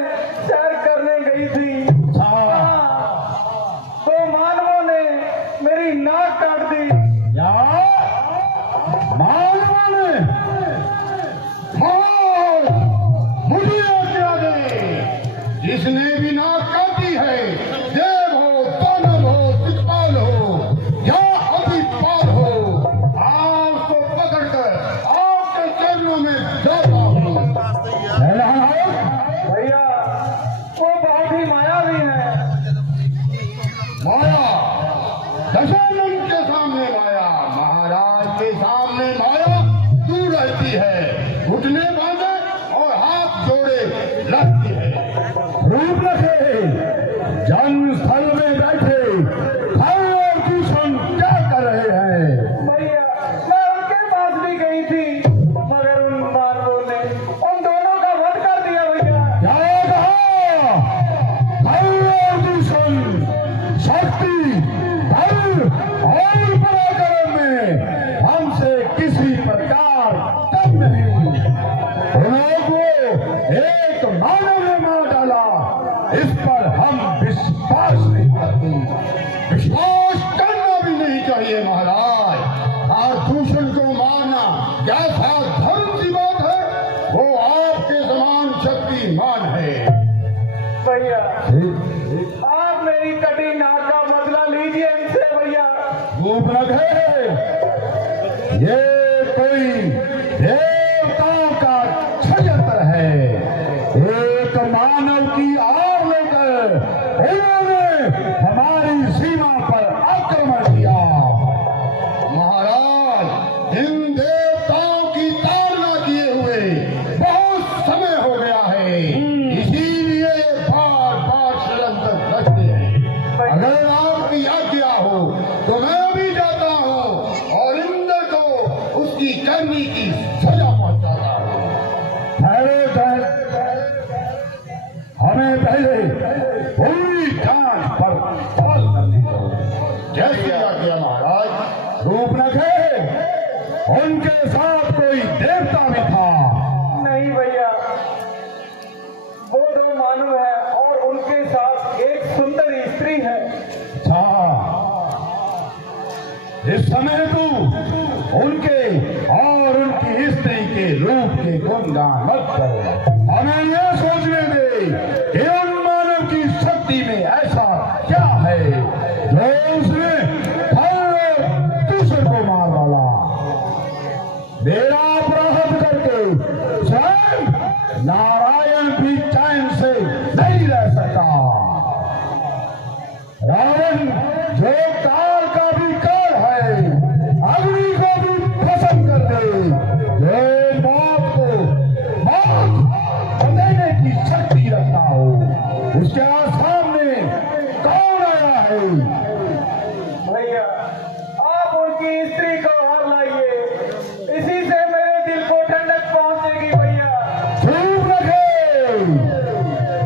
सैर करने गई थी, तो मानवों ने मेरी नाक काट दी। क्या मानवा ने? खामोश, मुझे आज्ञा दे। जिसने भी नाक काटी है, देव हो, दानव हो, दिक्पाल हो या अतिपाल हो, आपको पकड़कर आपके चरणों में जाता हूँ। भैया वो बहुत ही मायावी है। माया दशानन के सामने माया, महाराज के सामने माया दूर रहती है, घुटने बांधे और हाथ जोड़े लगती है। रूप रखे जन्म स्थल में बैठे खर और दूषण क्या कर रहे हैं? भैया मैं उनके पास भी गई थी, मगर उन मानवों ने उन दोनों का वध कर दिया। भैया क्या कहा? खर और दूषण शक्ति, बल और पराक्रम में हमसे किसी प्रकार कम नहीं। उनको एक मानव ने मार डाला, इस पर हम विश्वास नहीं करते। विश्वास करना भी नहीं चाहिए महाराज। कारतूषण को मारना कैसा धर्म की बात है? वो आपके समान शक्तिमान है। भैया आप मेरी कटी नाक का बदला लीजिए इनसे। भैया रूप रखे ये कोई देवताओं का षड्यंत्र है। एक मानव की आड़ लेकर उन्होंने हमारी सीमा पर आक्रमण किया। महाराज, इन देवताओं की ताड़ना किए हुए बहुत समय हो गया है, इसीलिए बार बार षड्यंत्र रचते हैं। अगर आपकी आज्ञा हो तो मैं अभी जाता हूँ और इंद्र को उसकी करनी की सजा पहुंचाता हूँ। ठहरे हमें पहले पूरी जांच पर सवाल करने दो। जैसी आज्ञा महाराज। रूप रखे उनके साथ कोई देवता भी था? नहीं भैया, वो दो मानव है और उनके साथ एक सुंदर स्त्री है। इस समय तू उनके और उनकी स्त्री के रूप के गुणगान मत करो। हमें यह सोचने दे कि उन मानव की शक्ति में ऐसा क्या है जो उसने हर दूसरे को मार डाला। मेरा अपराध करके स्वयं नारायण भी चैन से नहीं रह सकता। रावण जो काल का भी काल है, अग्नि को भी भस्म कर दे, जो मौत को मौत देने की शक्ति रखता हो, उसके सामने कौन आया है? भैया आप उनकी स्त्री को हार लाइए, इसी से मेरे दिल को ठंडक पहुंचेगी। भैया चुप रखे,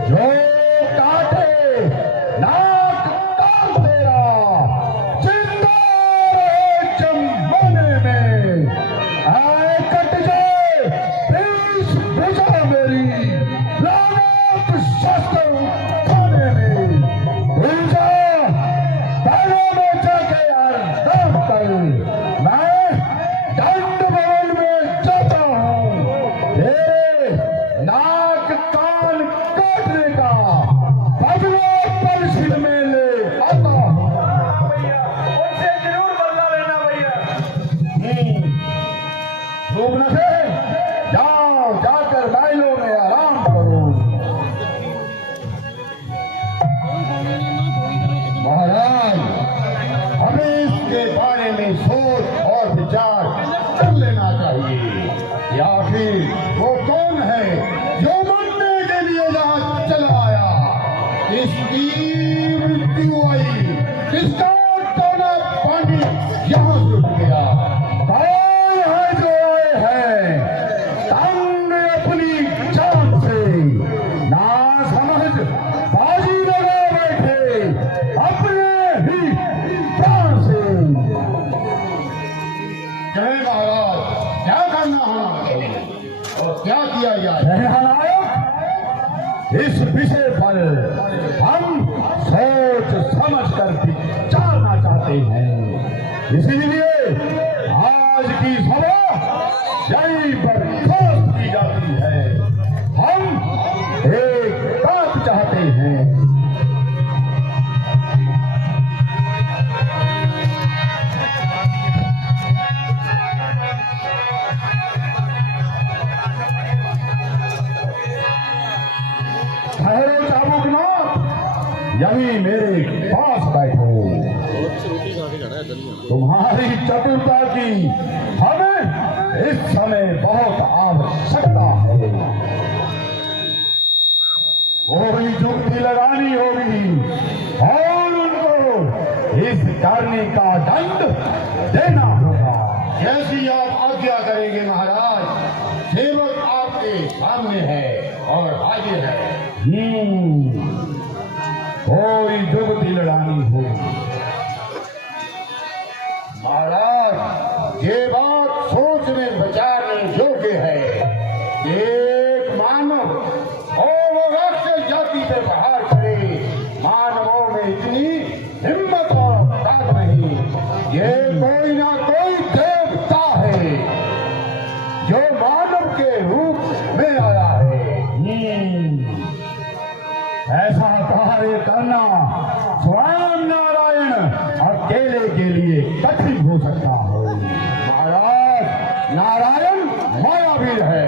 जो काटे नाक काट तेरा, किसका टोना पानी यहाँ से उठ गया? कौन है जो आए हैं तंग अपनी जान से? ना समझ बाजी लगा बैठे अपने ही प्राण से। जय महाराज, क्या करना है और क्या किया जाए? इस विषय पर हम सोच समझ कर विचारना चाहते हैं। इसीलिए आज की सभा यही बर्खास्त की जाती है। हम एक बात चाहते हैं। ठहरो चाबुकनाथ, यही मेरे पास बैठो। तुम्हारी चतुरता की हमें इस समय बहुत आवश्यकता है। कोई युक्ति लगानी होगी और उनको इस करने का दंड देना होगा। जैसी आप आज्ञा करेंगे महाराज। सेवक आपके सामने है और हाजिर है। कोई युक्ति लगानी होगी महाराज। ये बात सोचने विचारने योग्य है। एक मानव और वो राक्षस जाति पे प्रहार करे, मानवों में इतनी हिम्मत और ताकत नहीं। ये कोई ना कोई देवता है जो मानव के रूप में आया है। ऐसा कार्य करना स्वयं नारायण अकेले के लिए कठिन हो सकता है। महाराज, नारायण मायावीर है।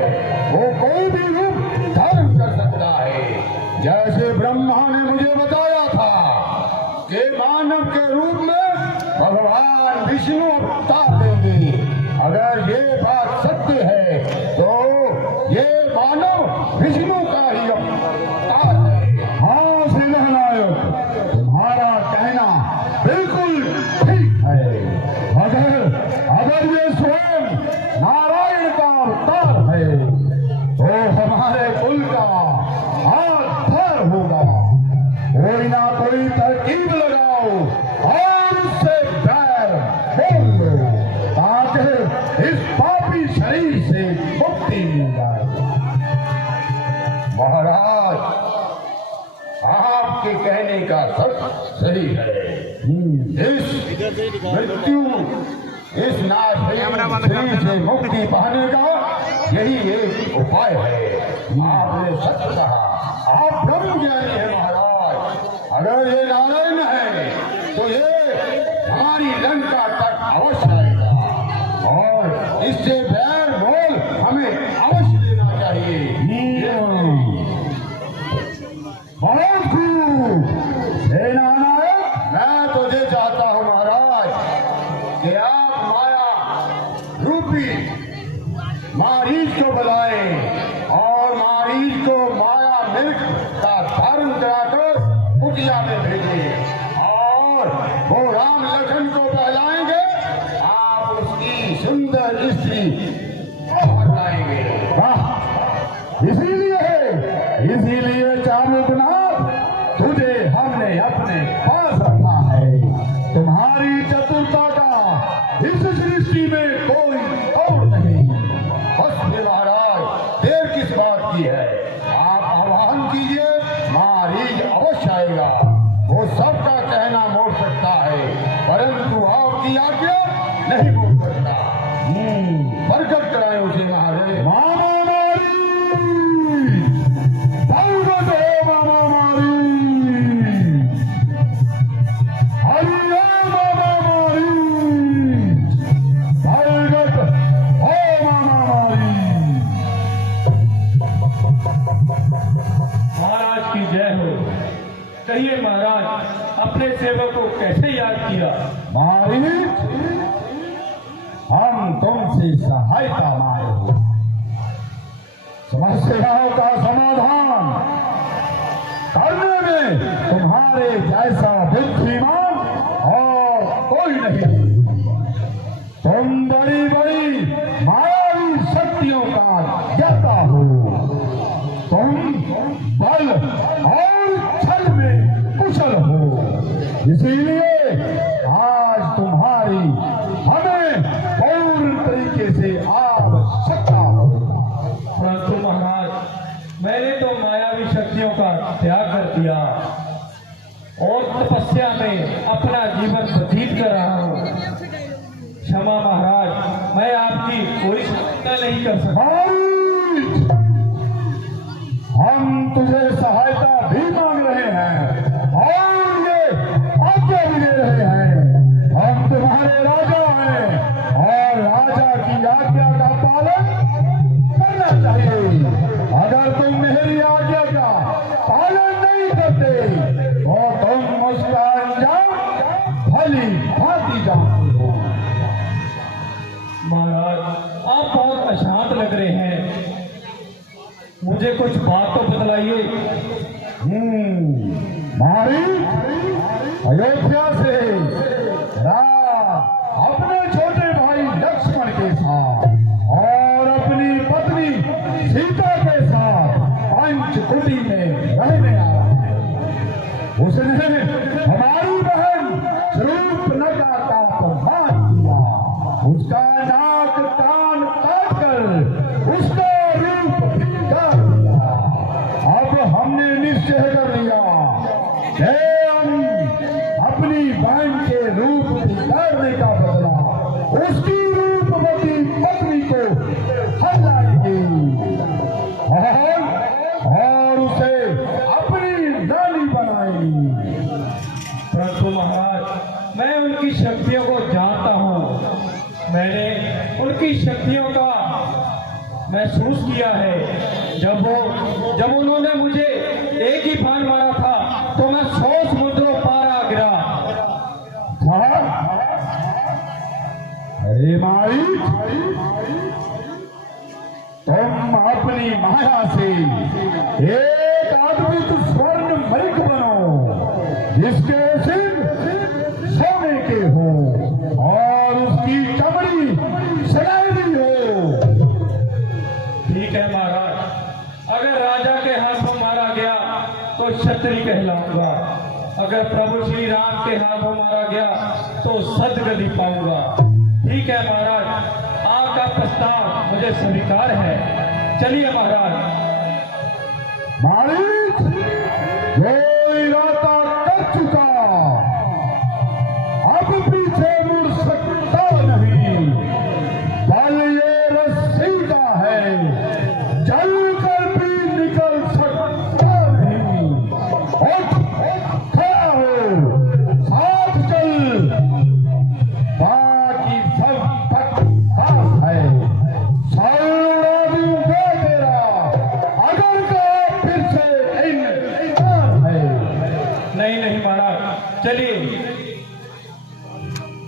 वो कोई भी रूप धारण कर सकता है। जैसे ब्रह्मा ने मुझे बताया था कि मानव के रूप में भगवान विष्णु अवतार लेंगे। अगर ये बात सत्य है तो ये मानव विष्णु का ही अवतार है। हाँ सेनानायक, तुम्हारा कहना बिल्कुल ठीक है। अगर ये स्वयं नारायण का अवतार है तो हमारे कुल का आधार होगा। कोई ना कोई तरकीब लगाओ और उससे बैर बोल लो ताकि इस पापी शरीर से मुक्ति मिल जाए। महाराज, आपके कहने का सब सही है। इस मृत्यु, इस नाश से मुक्ति पाने का यही एक उपाय है। आपने सच कहा, आप ब्रह्म ज्ञानी है महाराज। अगर ये नारायण है तो ये हमारी लंका तक अवश्य आएगा और इससे बैर मोल हमें अवश्य देना चाहिए। बहुत खूब सेनानायक, मैं तुझे चाहता हूँ महाराज कि आप माया रूपी मारीच को बुलाएं और मारीच को माया मिल्क का धारण कराकर कुटिया में भेजें और वो राम लखन को बहलाएंगे। आप उसकी सुंदर स्त्री को हटाएंगे। इसीलिए चाबुकनाथ, तुझे हमने अपने पास रखा है। तुम्हारी चतुरता का इस सृष्टि में कोई और नहीं। बस महाराज, देर किस बात की है? आप आह्वान कीजिए, मारीच अवश्य आएगा। वो सबका कहना मोड़ सकता है परंतु आपकी आज्ञा नहीं मोड़ सकता। प्रकट कराए उसे महाराज। मामा कहिए महाराज, अपने सेवक को कैसे याद किया? मारीच, हम तुमसे सहायता मांगे। समस्याओं का समाधान करने में तुम्हारे जैसा बुद्धिमान इसीलिए आज तुम्हारी हमें पूर्ण तरीके से आवश्यकता हो। परंतु महाराज, मैंने तो मायावी शक्तियों का त्याग कर दिया और तपस्या में अपना जीवन व्यतीत कर रहा हूँ। क्षमा महाराज, मैं आपकी कोई सहायता नहीं कर सकता। हम तुझे सहायता भी मांग रहे हैं और ये आज्ञा भी दे रहे हैं। हम तुम्हारे राजा हैं और राजा की आज्ञा का पालन करना चाहिए। अगर तुम मेरी आज्ञा का पालन नहीं करते तो तुम उसका अंजाम भली भांति जानते हो। महाराज, आप बहुत अशांत लग रहे हैं, मुझे कुछ बात तो बतलाइए। मारी अयोध्या से राम अपने छोटे भाई लक्ष्मण के साथ और अपनी पत्नी सीता के साथ पंचकुटी में रहने आ रहा है। उसने हमारी बहन शूर्पणखा का अपमान किया, उसका नाक कान काटकर उसका रूप बिगाड़ दिया। अब हमने निश्चय कर लिया कि हम अपनी बहन के रूप बिगाड़ने का बदला उसकी रूपवती पत्नी को हटाएंगे और उसे अपनी रानी बनाएंगे। परंतु महाराज, मैं उनकी शक्तियों को जानता हूँ। मैंने उनकी शक्तियों का महसूस किया है। जब उन्होंने मुझे एक ही बाण मारा था तो मैं 100 समुद्रों पार आ गिरा। अरे माई, तुम अपनी माया से एक अद्भुत स्वर्ण मृग बनो जिसके सिर सोने के हो और उसकी चमड़ी सुनहरी हो। ठीक है महाराज, अगर राजा के हाथों मारा गया तो क्षत्रिय कहलाऊंगा, अगर प्रभु श्री राम के हाथों मारा गया तो सदगति पाऊंगा। ठीक है महाराज, आपका प्रस्ताव मुझे स्वीकार है। चलिए महाराज। मालिक, जो इरादा कर चुका अब पीछे मुड़ सकता नहीं। बल ये रस्सी का है, जल कर भी निकल सकता नहीं। उठ, खड़ा हो, साथ चल, बाकी सब बकवास है। सर उड़ा दूंगा तेरा अगर का फिर से इनकार है। नहीं महाराज, चलिए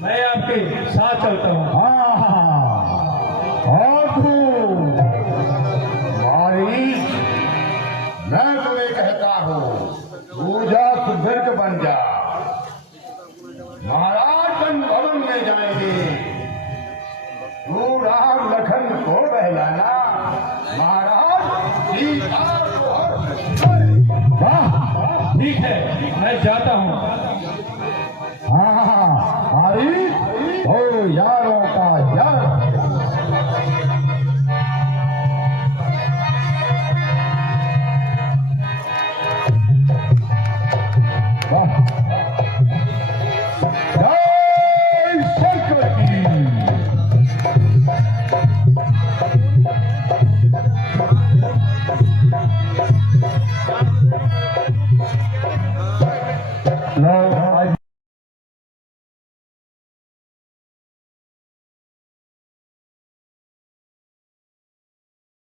मैं आपके साथ चलता हूँ। और तू मारीच, मैं तुम्हें कहता हूँ तू जा सुदीर्घ बन जा। महाराज वन भवन में जाएंगे, तू राम लखन को बहलाना, महाराज सीता को। वाह, ठीक है, मैं जाता हूँ। हाँ, अरे ओ यारों